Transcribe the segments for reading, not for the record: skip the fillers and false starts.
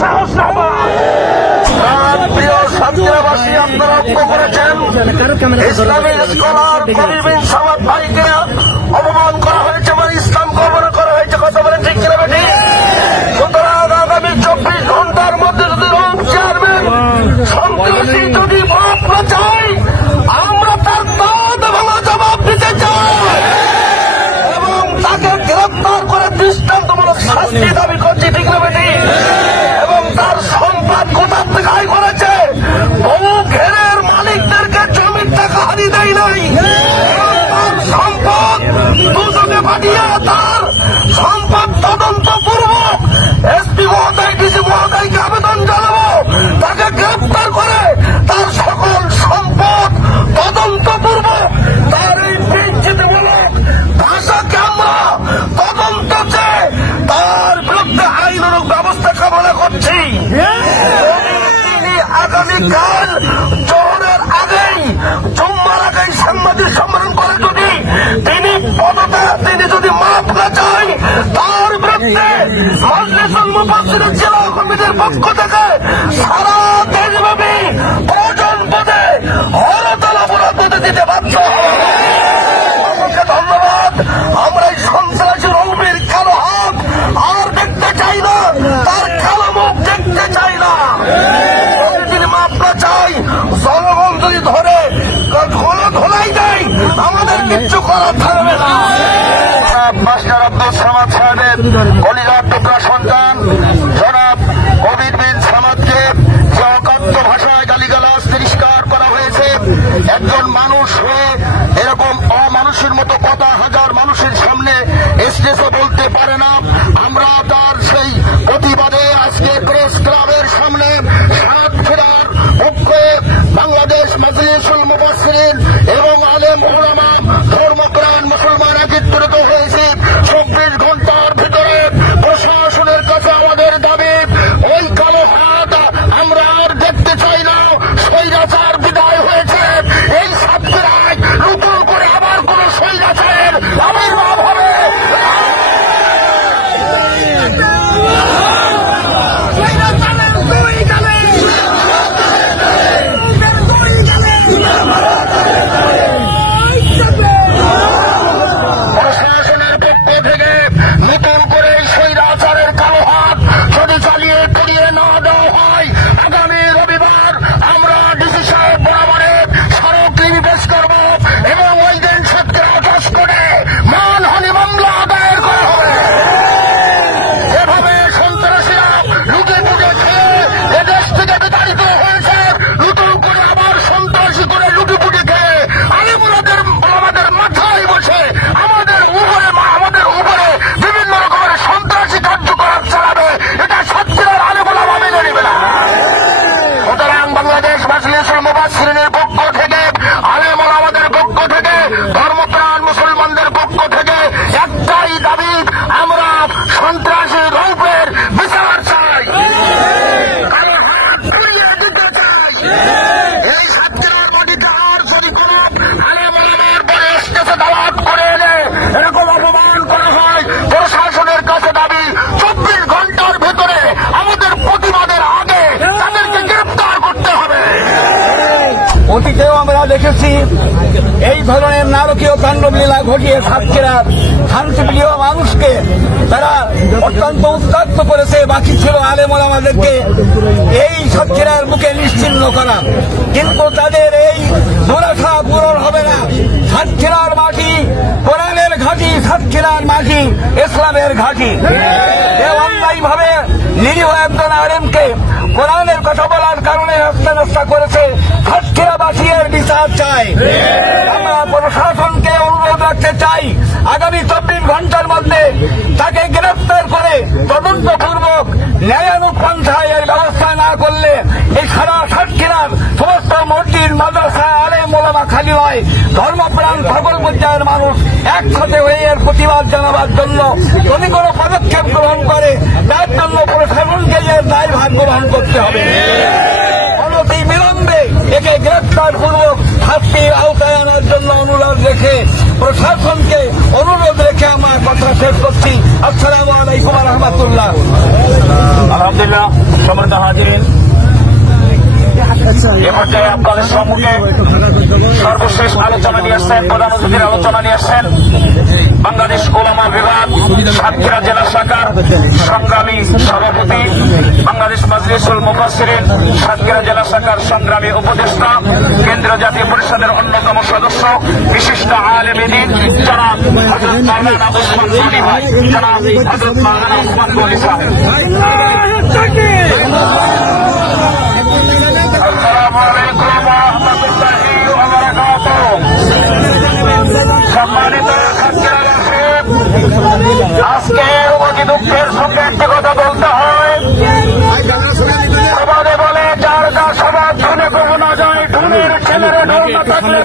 সাহস না পায়। প্রিয় সাতক্ষীরাবাসী, আপনারা লক্ষ্য করেছেন ইসলামী স্কলার কবির সামাদ ভাইকে অপমান করা হয়েছে, মানে ইসলাম কবর করা হয়েছে। কথা বলে ঠিক কিনা বেটি? সুতরাং আগামী 24 ঘন্টার মধ্যে যদি চেয়ারম্যান সন্ত্রাসী যদি মাপ না চাই, আমরা তার দাঁত ভাঙা জবাব দিতে চাই এবং তাকে গ্রেপ্তার করে দৃষ্টান্তমূলক শাস্তি দাবি করছি। ঠিক না বেটি? এবং তার সম্পদ কোথার থেকে আয় করেছে? বহু ঘেরের মালিকদেরকে জমির টাকা হারিয়ে দেয় নাই। তার সম্পদ দুজনে পাঠিয়ে তার সম্পদ তদন্তপূর্বক এসপি মহোদয়, ডিসি মহোদয়কে আবেদন জানাবো তাকে গ্রেপ্তার করে তার সকল সম্পদ তদন্তপূর্বক তার এই বিচ্ছিন্নমূলক ভাষাকে আমরা তদন্ত চেয়ে তার বিরুদ্ধে আইনানুগ ব্যবস্থা কামনা করছি। তিনি আগামীকাল জোহরের আগেই, জুম্মার আগেই সাংবাদিক সম্মেলন করে তিনি যদি মাপ না চান, তার বিরুদ্ধে মজলিসুল মুফাসসিরিন জেলা কমিটির পক্ষ থেকে সারা দেশব্যাপী প্রয়োজন বোধে হরতাল অবরোধ দিতে বাধ্য হবে। আমাকে ধন্যবাদ। আমরা এই সন্ত্রাসী রৌমির কালো হাত আর দেখতে চাই না, তার কালো মুখ দেখতে চাই না। যদি মাপ না চাই, জনগণ যদি ধরে ধোলাই দেয়, আমাদের কিচ্ছু করার থাকবে না। মাস্টার আব্দুল সামাদ সাহেবের কলিজার টুকরা সন্তান জনাব কবির বিন সামাদকে যে অকাত্য ভাষায় গালিগালাজ তিরস্কার করা হয়েছে, একজন মানুষ হয়ে এরকম অমানুষের মতো কথা হাজার মানুষের সামনে স্টেজে বলতে পারে না। আমরা তার সেই প্রতিবাদে আজকে প্রেস ক্লাবের সামনে সাতক্ষীরার পক্ষে বাংলাদেশ মজলিসুল মুফাসসিরিন এবং আলেম উলামা ধর্মপ্রাণ মুসলমান একত্রিত হয়েছে। 24 ঘন্টার ভিতরে প্রশাসনের কাছে আমাদের দাবি, ওই কালো হাত আমরা আর দেখতে চাই না। স্বৈরাচার বিদায় হয়েছে। এই সাতক্ষীরায় নতুন করে আবার কোন স্বৈরাচারের আবির্ভাব হবে। অতীতেও আমরা দেখেছি এই ধরনের নারকীয় কাণ্ডলীলা ঘটিয়ে সাতক্ষীরার শান্তিপ্রিয় মানুষকে তারা অত্যন্ত উত্তক্ত করেছে। বাকি ছিল আলেম ওলামাদেরকে এই সাতক্ষীরার বুকে নিশ্চিহ্ন করা, কিন্তু তাদের এই দুরাশা পূরণ হবে না। সাতক্ষীরার মাটি কোরআনের ঘাঁটি, সাতক্ষীরার মাটি ইসলামের ঘাঁটি। অন্যায়ভাবে নিরীহ একজন আলেমকে কোরআনের কথা বলার কারণে হত্যা করেছে। সাতক্ষীরাবাসী এর বিচার চাই। আমরা প্রশাসনকে অনুরোধ রাখতে চাই, আগামী 24 ঘন্টার মধ্যে তাকে গ্রেফতার করে তদন্তপূর্বক ন্যায়ানুগ পন্থায় এর ব্যবস্থা না করলে এই সারা সাতক্ষীরার সমস্ত মসজিদ, মাদ্রাসা, আলেম ওলামা খালি হয়। ধর্মপ্রাণ সকল পর্যায়ের মানুষ একসাথে হয়ে এর প্রতিবাদ জানাবার জন্য যদি কোনো পদক্ষেপ গ্রহণ করে, তার জন্য প্রশাসনকে এর দায়ভার গ্রহণ করতে হবে। অনতি বিলম্বে একে গ্রেফতার পূর্বক শাস্তির আওতায় আনার জন্য অনুরোধ রেখে, প্রশাসনকে অনুরোধ রেখে আমার কথা শেষ করছি। আসসালামু আলাইকুম ওয়া রাহমাতুল্লাহ। আলহামদুলিল্লাহ। সম্মানিত হাজিরিন, এ পর্যায়ে আপনাদের সম্মুখে সর্বশেষ আলোচনা নিয়ে আসছেন, প্রধান অতিথির আলোচনা নিয়ে আসছেন বাংলাদেশ উলামা বিভাগ সাতক্ষীরা জেলা শাখার সংগ্রামী সভাপতি, বাংলাদেশ মাজলিসুল মুফাসসিরিন সাতক্ষীরা জেলা শাখার সংগ্রামী উপদেষ্টা, কেন্দ্রীয় জাতীয় পরিষদের অন্যতম সদস্য, বিশিষ্ট আলেম দ্বীন জনাব হযরত মাওলানা ওসমান গনি ভাই, জনাব হযরত মাওলানা ওসমান গনি সাহেব। সম্মানিত আজকে অতি দুঃখের সঙ্গে একটি কথা বলতে হয়, সবাই বলে যার গা সবার ধনে কখনো না যায়, ধনের ছেলেরা ঢোল না থাকলে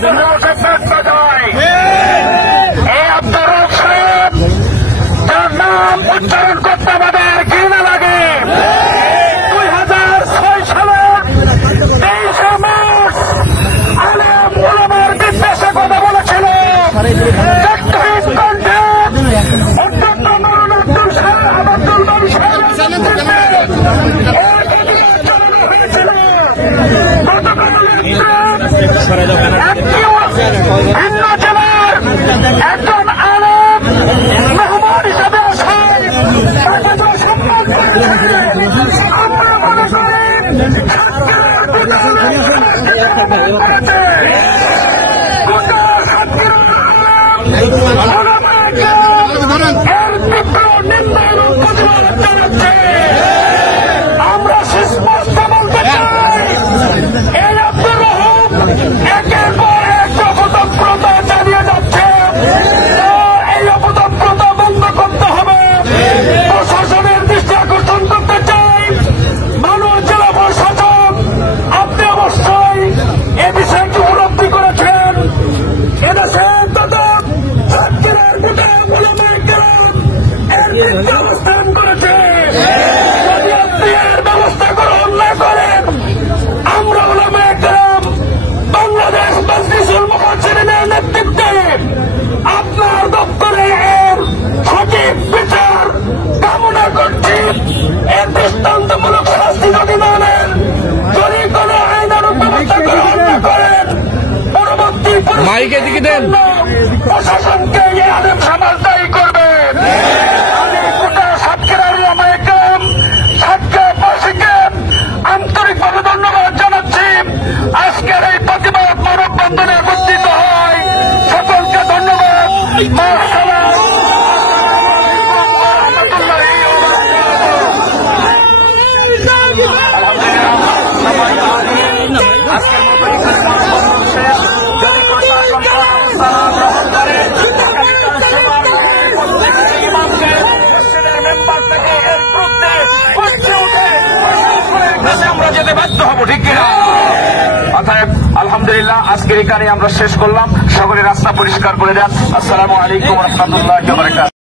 ব্যস্ত যায়। এই আব্দুর রব সাহেব, যার নাম উচ্চারণ করতে আমাদের ঘৃণা লাগে, 2006 সালে 23শে মার্চ আলেম ওলামার বিদ্বেষে কথা বলেছিল। একজন আলেম মেহমান হিসাবে আসায় আমরা মনে করি আমরা সুস্পষ্ট বলতে চাই, এই আব্দুর রহিম একের পর এক অপতৎপরতা চালিয়ে যাচ্ছে। এই অপতৎপরতা বন্ধ করতে হবে। প্রশাসনের দৃষ্টি আকর্ষণ করতে চাই, মানুষ জেলা প্রশাসন, আপনি অবশ্যই এ বিষয়টি উপলব্ধি করেছেন। এদেশে সাতক্ষীরার গোটা উলামায়ে কেরাম এর বিরুদ্ধে অবস্থান করেছে। যদি আপনি এর ব্যবস্থা গ্রহণ না করেন, আমরা উলামায়ে কেরাম বাংলাদেশ মাজলিসুল মুফাসসিরিনের নেতৃত্বে আপনার দপ্তরে এর সঠিক বিচার কামনা করছি। এর দৃষ্টান্তমূলক শাস্তি যদি না নেন, যদি কোন আইনানুগ ব্যবস্থা গ্রহণ না করেন, পরবর্তী প্রশাসনকে এই আলেম সমাজ দায়ী করবেন। আমি গোটা সাতক্ষীরার উলামায়ে কেরাম সাতক্ষীরাবাসীকে আন্তরিকভাবে ধন্যবাদ জানাচ্ছি। আজকের এই প্রতিবাদ মানববন্ধনে একত্রিত হয়, সকলকে ধন্যবাদ। আমরা যেতে বাধ্য হব, ঠিক কিনা? অতএব আলহামদুলিল্লাহ, আজকের এখানে আমরা শেষ করলাম। সকলে রাস্তা পরিষ্কার করে দেন। আসসালামু আলাইকুম ওয়া রাহমাতুল্লাহি ওয়া বারাকাতুহু।